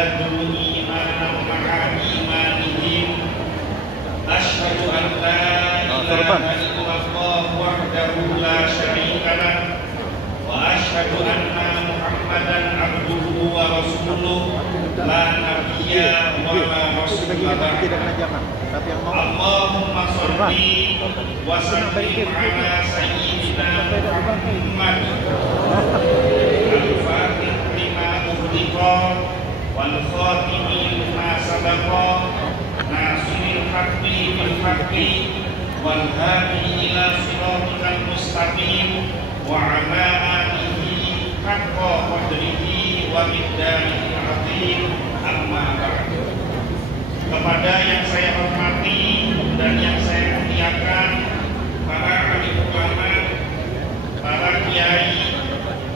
yazdadu imanan ma'a imanihim. Asyhadu an la ilaha illallah wahdahu la syarika lah wa asyhadu anna Muhammadan abduhu wa rasuluh la nabiyya wa la rasula ba'dahu. Allahumma sholli wa sallim ala sayyidina Muhammad al-fatih lima ughliqa wal khatimi lima sabaqa nasiril haqqi bil haqqi wal hadi ila siratal mustaqim wa ala alihi haqqa qadrihi wa miqdarihi azim. Amma ba'du. Kepada yang saya hormati dan yang saya muliakan, para alim ulama, para kiai,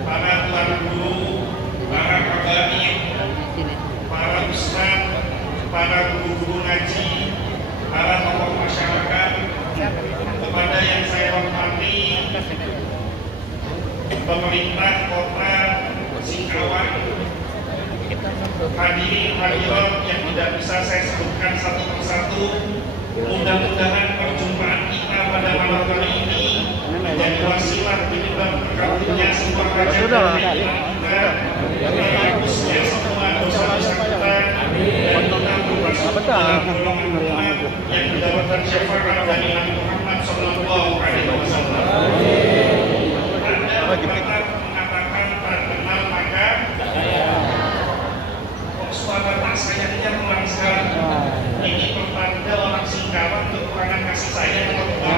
para tuan guru, para habaib, para ustaz, para guru-guru ngaji, para tokoh masyarakat, kepada yang saya hormati pemerintah kota Singkawang, hadirin hadirat yang tidak bisa saya sebutkan satu persatu. Mudah-mudahan perjumpaan kita pada malam kali ini menjadi wasilah penyebab terkabulnya sebuah hajat dari kita, menghapusnya semua dosa-dosa kita, dan kita termasuk dalam golongan umat yang mendapatkan syafaat dari Nabi Muhammad Sallallahu Alaihi Wasallam. Ada pepatah mengatakan tak kenal maka suara tak sayangnya kurang sekali. Ini pertanda orang Singkawang kekurangan kasih sayang atau bukan?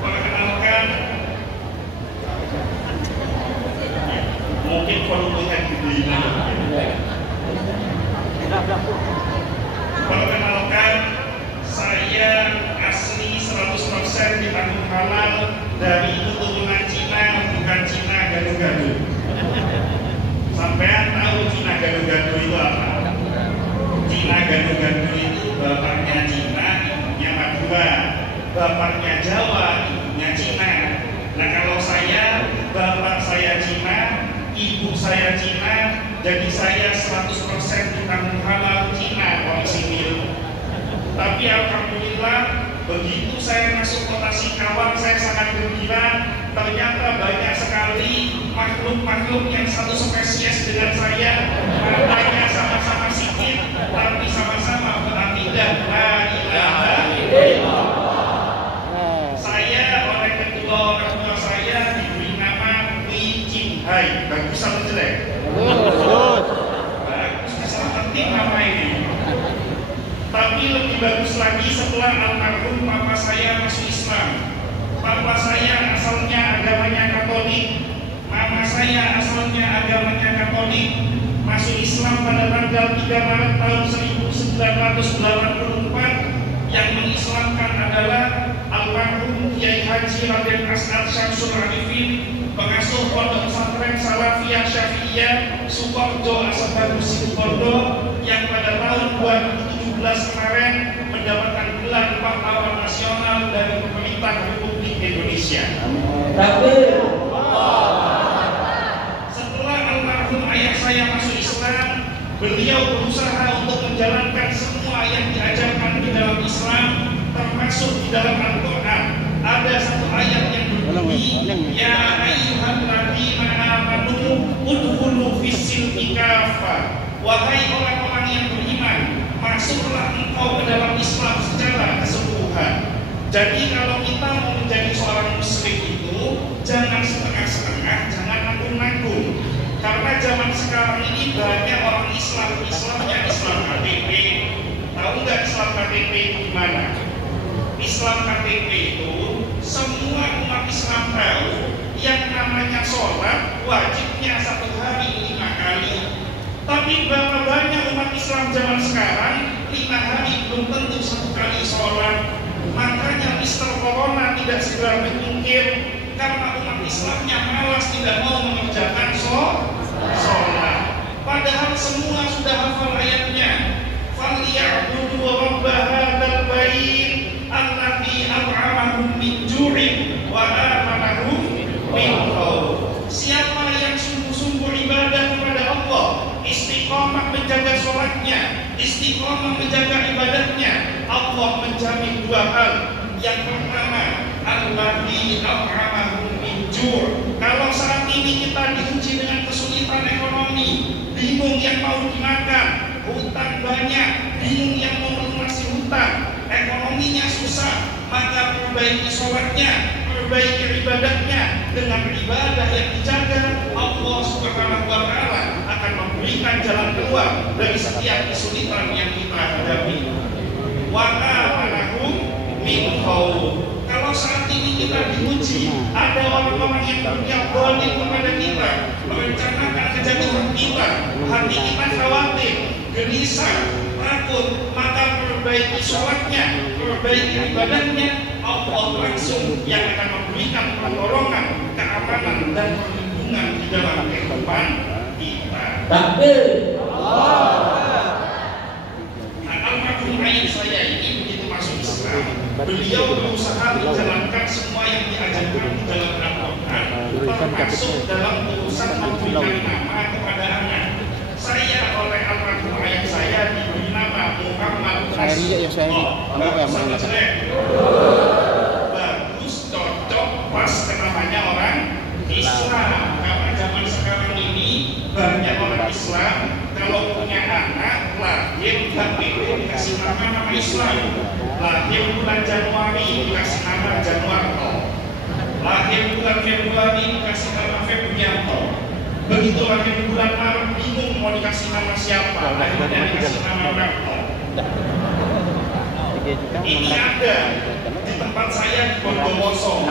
Perkenalkan, mungkin volumenya gede. Perkenalkan, saya asli 100% ditanggung halal dari keturunan Cina, bukan Cina gado-gado. Sampean tahu Cina gado-gado itu apa? Cina gado-gado itu bapaknya Cina, ibunya Madura. Bapaknya Jawa, ibunya Cina. Nah kalau saya, bapak saya Cina, ibu saya Cina, jadi saya 100% ditanggung halal Cina orisinil. Tapi alhamdulillah, begitu saya masuk kota Singkawang, saya sangat gembira. Ternyata banyak sekali makhluk-makhluk yang satu spesies dengan saya, matanya sama-sama sikit, tapi sama-sama berakidah la ilaha illallah. Saya oleh kedua orang tua saya diberi nama Wi Chin Hai. Bagus atau jelek? Bagus, bisa penting nama ini. Tapi lebih bagus lagi setelah almarhum papa saya masuk Islam. Papa saya asalnya agamanya Katolik, mama saya asalnya agamanya Katolik. Masuk Islam pada tanggal 3 Maret tahun 1984. Yang mengislamkan adalah almarhum Kiai Haji Raden As'ad Syamsul Arifin, pengasuh pondok pesantren Salafiyah Syafi'iyah Sukoharjo Ashabu Situbondo, yang pada tahun 2017 kemarin mendapatkan gelar pahlawan nasional dari pemerintah Republik Indonesia. Setelah almarhum ayah saya masuk Islam, beliau berusaha untuk menjalankan semua yang diajarkan di dalam Islam, termasuk di dalam Al-Quran. Ada satu ayat yang berbunyi, ya ayyuhalladzina amanu udkhulu fis-silmi kaffah. Wahai orang-orang yang beriman, masuklah engkau ke dalam Islam secara keseluruhan. Jadi kalau kita mau menjadi seorang muslim itu, jangan setengah-setengah, jangan nanggung-nanggung. Karena zaman sekarang ini banyak orang Islamnya Islam KTP. Tahu nggak Islam KTP itu gimana? Islam KTP itu semua umat Islam tahu yang namanya sholat wajibnya 1 hari 5 kali. Tapi berapa banyak umat Islam zaman sekarang 5 hari belum tentu 1 kali sholat. Makanya Mister Corona tidak segera berpikir karena umat Islamnya malas tidak mau mengerjakan sholat. Padahal semua sudah hafal ayatnya. Falyabudu rabb hadzal bait alladzi at'amahum min ju'in wa amanahum min khauf. Siapa yang sungguh-sungguh ibadah kepada Allah, istiqomah sholatnya, istiqomah menjaga ibadahnya, Allah menjamin dua hal. Yang pertama, allazi at'amahum min ju'. Kalau saat ini kita diuji dengan kesulitan ekonomi, bingung yang mau dimakan, hutang banyak, bingung yang mau melunasi hutang, ekonominya susah, maka perbaiki sholatnya, perbaiki ibadahnya. Dengan ibadah yang dijaga, Allah Subhanahu wa Ta'ala akan memberikan jalan keluar dari setiap kesulitan yang kita hadapi. Wa amanahum min khawf. Kalau saat ini kita diuji, ada orang-orang yang berniat zalim kepada kita, merencanakan kejatuhan kita, hati kita khawatir, gelisah, takut, maka perbaiki sholatnya, perbaiki ibadahnya, Allah langsung yang akan memberikan pertolongan, keamanan dan perlindungan di dalam kehidupan kita. Takbir. Almarhum ayah saya ini begitu masuk Islam, beliau berusaha menjalankan semua yang diajarkan di dalam Al-Quran, termasuk dalam urusan memberikan nama kepada anak. Saya oleh almarhum ayah saya diberi nama Muhammad bagus, cocok, pas namanya orang Islam. Karena zaman sekarang ini banyak orang Islam kalau punya anak lahir dikasih nama Islam. Lahir bulan Januari dikasih nama Januarto, lahir bulan Februari dikasih nama Febrianto. Begitu lahir bulan Maret bingung mau dikasih nama siapa, akhirnya dikasih nama Marto. Ini ada di tempat saya di Bondowoso.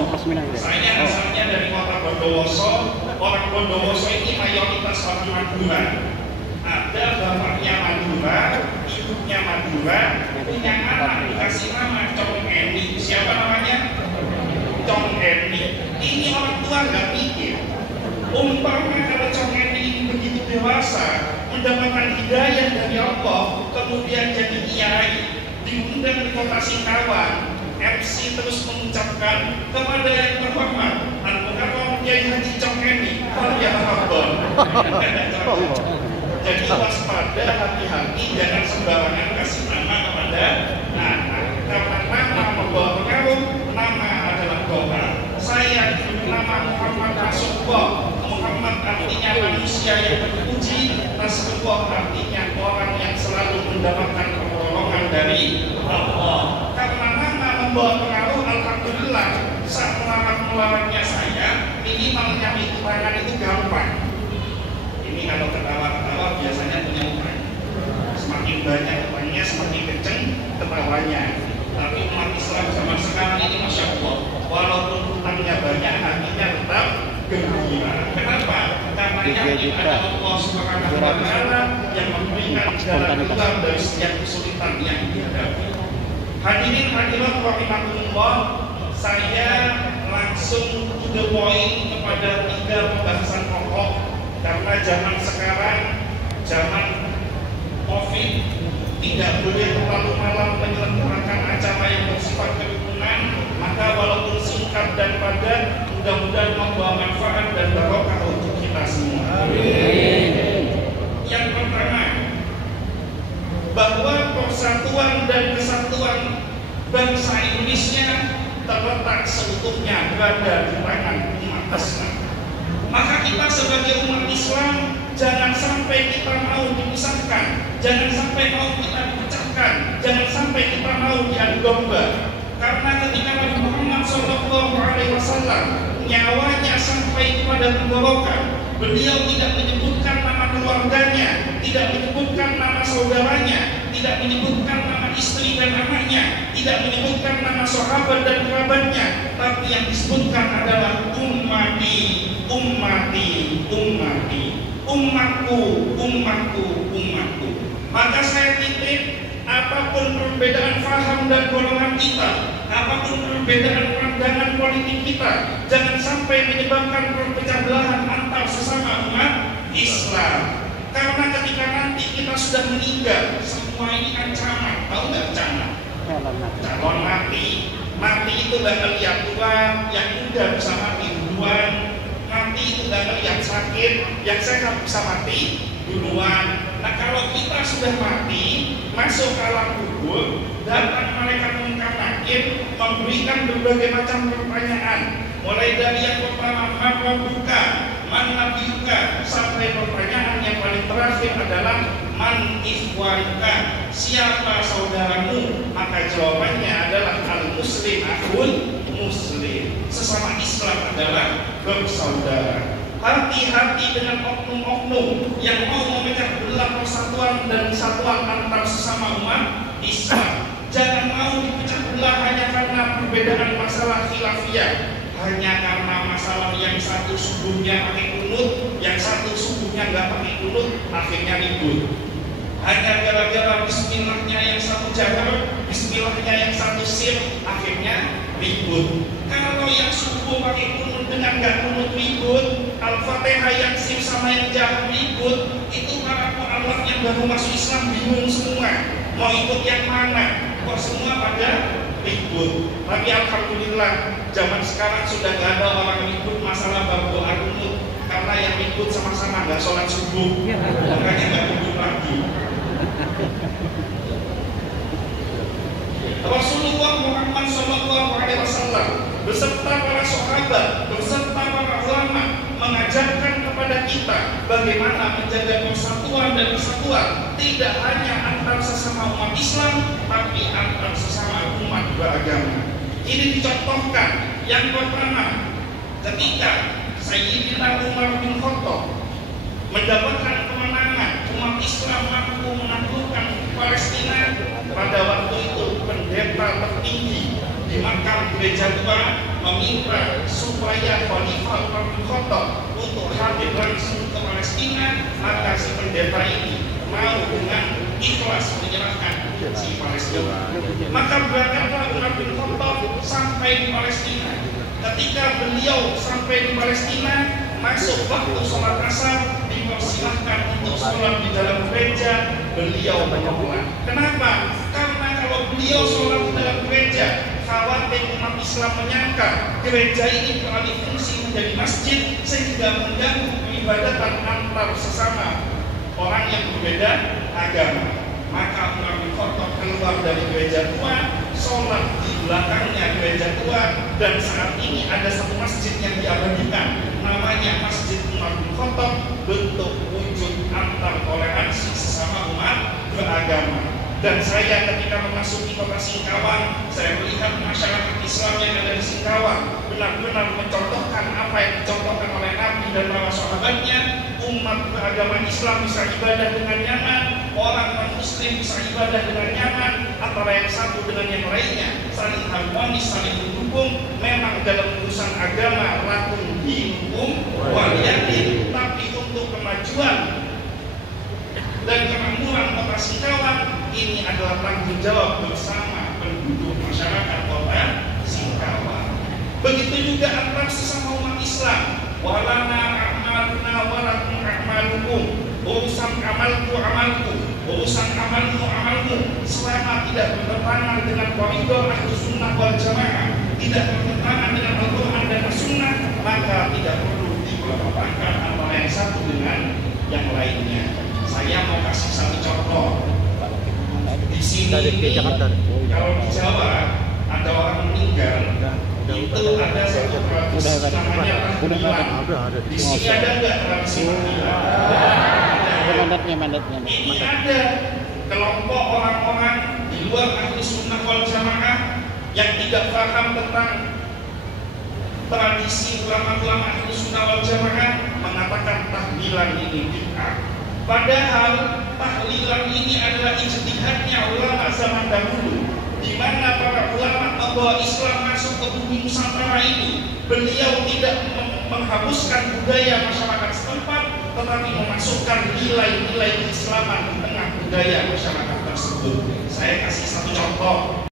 Saya asalnya dari kota Bondowoso. Orang Bondowoso ini mayoritas orang Madura. Ada bapaknya Madura, ibunya Madura, punya anak dikasih nama Cong Eni. Siapa namanya? Cong Eni. Ini orang tua nggak mikir. Umpama kalau Cong Eni ini begitu dewasa, mendapatkan hidayah dari Allah, kemudian jadi kiai, diundang di kota Singkawan, MC terus mengucapkan kepada yang terhormat, Al-Mukarram Kiai Haji Cong Eni, Al-Yahfadhon. Jadi waspada, hati-hati, jangan sembarangan kasih nama kepada anak. Karena nama membawa pengaruh, nama adalah doa. Saya diberi nama Muhammad Rasulullah. Muhammad artinya manusia yang terpuji, Rasulullah artinya orang yang selalu mendapatkan pertolongan dari Allah. Karena nama membawa pengaruh, alhamdulillah, saat melarang-melarangnya saya, minimalnya itu tangan itu gampang. Ini kalau ketawa-ketawa biasanya punya utang. Semakin banyak utangnya, semakin kenceng ketawanya. Tapi umat Islam zaman sekarang ini Masya Allah, walaupun utangnya banyak, hatinya tetap gembira. Kenapa? Karena yakin ada Allah Subhanahu wa Ta'ala yang memberikan jalan keluar dari setiap kesulitan yang dihadapi. Hadirin hadirat rahimakumullah, saya langsung to the point kepada 3 pembahasan pokok. Karena zaman sekarang, zaman COVID, tidak boleh terlalu malam menyelenggarakan acara yang bersifat kerukunan, maka walaupun singkat dan padat, mudah-mudahan membawa manfaat dan barokah untuk kita semua. Amin. Yang pertama, bahwa persatuan dan kesatuan bangsa Indonesia terletak seutuhnya berada di tangan umat Islam. Maka kita sebagai umat Islam jangan sampai kita mau dipisahkan, jangan sampai mau kita dipecahkan, jangan sampai kita mau diadu domba. Karena ketika Nabi Muhammad SAW nyawanya sampai kepada tenggorokan, beliau tidak menyebutkan nama keluarganya, tidak menyebutkan nama saudaranya, tidak menyebutkan nama istri dan anaknya, tidak menyebutkan nama sahabat dan kerabatnya, tapi yang disebutkan adalah ummati, ummati, ummati, umatku, umatku, umatku. Maka saya titip, apapun perbedaan faham dan golongan kita, apapun perbedaan pandangan politik kita, jangan sampai menyebabkan perpecah belahan antar sesama umat Islam. Karena ketika nanti kita sudah meninggal, semua ini ancaman. Tahu nggak ancaman? Calon mati. Mati itu nggak ngeliat tua, yang muda bisa mati duluan. Mati itu nggak ngeliat sakit, yang sehat bisa mati duluan. Nah kalau kita sudah mati, masuk ke alam kubur, datang malaikat Munkar Nakir memberikan berbagai macam pertanyaan, mulai dari yang pertama man rabbuka, man nabiyuka, sampai pertanyaan yang paling terakhir adalah man ikhwanuka, siapa saudaramu? Maka jawabannya adalah al-muslim akhul muslim, sesama Islam adalah bersaudara. Hati-hati dengan oknum-oknum yang mau memecah belah persatuan dan kesatuan antar sesama umat Islam. Jangan mau dipecah belah hanya karena perbedaan masalah khilafiyah, hanya karena masalah yang satu subuhnya pakai kunut, yang satu subuhnya nggak pakai kunut, akhirnya ribut. Hanya gara-gara bismillahnya yang satu jagar, bismillahnya yang satu sir, akhirnya ribut. Kalau yang subuh pakai kunut dengan nggak kunut ribut, Al-Fatihah yang sir sama yang jagar ribut, itu para Allah yang baru masuk Islam bingung semua, mau ikut yang mana? Kok semua pada ribut. Tapi alhamdulillah zaman sekarang sudah nggak ada orang ribut masalah bab doa kunut, karena yang ribut sama-sama nggak sholat subuh, makanya nggak ribut lagi. Rasulullah Muhammad SAW beserta para sahabat, beserta para ulama mengajarkan kepada kita bagaimana menjaga persatuan dan kesatuan tidak hanya antar sesama umat Islam, tapi antar sesama umat beragama. Ini dicontohkan. Yang pertama, ketika Sayyidina Umar bin Khattab mendapatkan kemenangan, umat Islam mampu menaklukkan Palestina. Pada waktu itu pendeta tertinggi di makam gereja tua meminta supaya Khalifah Umar bin Khattab untuk hadir langsung ke Palestina, maka si pendeta ini mau dengan ikhlas menyerahkan si Palestina. Maka berangkatlah Umar bin Khattab sampai di Palestina. Ketika beliau sampai di Palestina, masuk waktu sholat asar, dipersilahkan untuk sholat di dalam gereja, beliau menolak. Kenapa? Karena kalau beliau sholat di dalam gereja, khawatir umat Islam menyangka gereja ini beralih fungsi menjadi masjid sehingga mengganggu peribadatan antar sesama orang yang berbeda agama. Maka Umar bin Khattab keluar dari gereja tua, sholat di belakangnya gereja tua, dan saat ini ada satu masjid yang diabadikan, namanya Masjid Umar bin Khattab, bentuk wujud antar toleransi sesama umat beragama. Dan saya ketika memasuki kota Singkawang, saya melihat masyarakat Islam yang ada di Singkawang benar-benar mencontohkan apa yang dicontohkan oleh Nabi dan para sahabatnya. Umat beragama Islam bisa ibadah dengan nyaman, orang non-muslim bisa ibadah dengan nyaman, antara yang satu dengan yang lainnya saling harmonis, saling mendukung. Memang dalam urusan agama lakum dinukum waliyadin, tapi untuk kemajuan dan kemakmuran kota Singkawang ini adalah tanggung jawab bersama penduduk masyarakat kota Singkawang. Begitu juga antar sesama umat Islam. Walana a'maluna walakum a'malukum, urusan amalku amalku, urusan amalmu amalmu, selama tidak bertentangan dengan koridor Ahlus Sunnah wal Jamaah, tidak bertentangan dengan Al-Quran dan As-Sunnah, maka tidak perlu dipertentangkan antara yang satu dengan yang lainnya. Saya mau kasih satu contoh. Di sini kalau di Jawa ada orang meninggal, itu ada satu tradisi namanya tahlilan. Di sini ada nggak tradisi tahlilan? Ini ada kelompok orang-orang di luar Ahlus Sunnah wal Jamaah yang tidak paham tentang tradisi ulama-ulama Ahlus Sunnah wal Jamaah mengatakan tahlilan ini bid'ah. Padahal tahlilan ini adalah ijtihadnya ulama zaman dahulu, di mana para ulama membawa Islam masuk ke bumi Nusantara ini. Beliau tidak menghapuskan budaya masyarakat setempat, tetapi memasukkan nilai-nilai keislaman di tengah budaya masyarakat tersebut. Saya kasih satu contoh.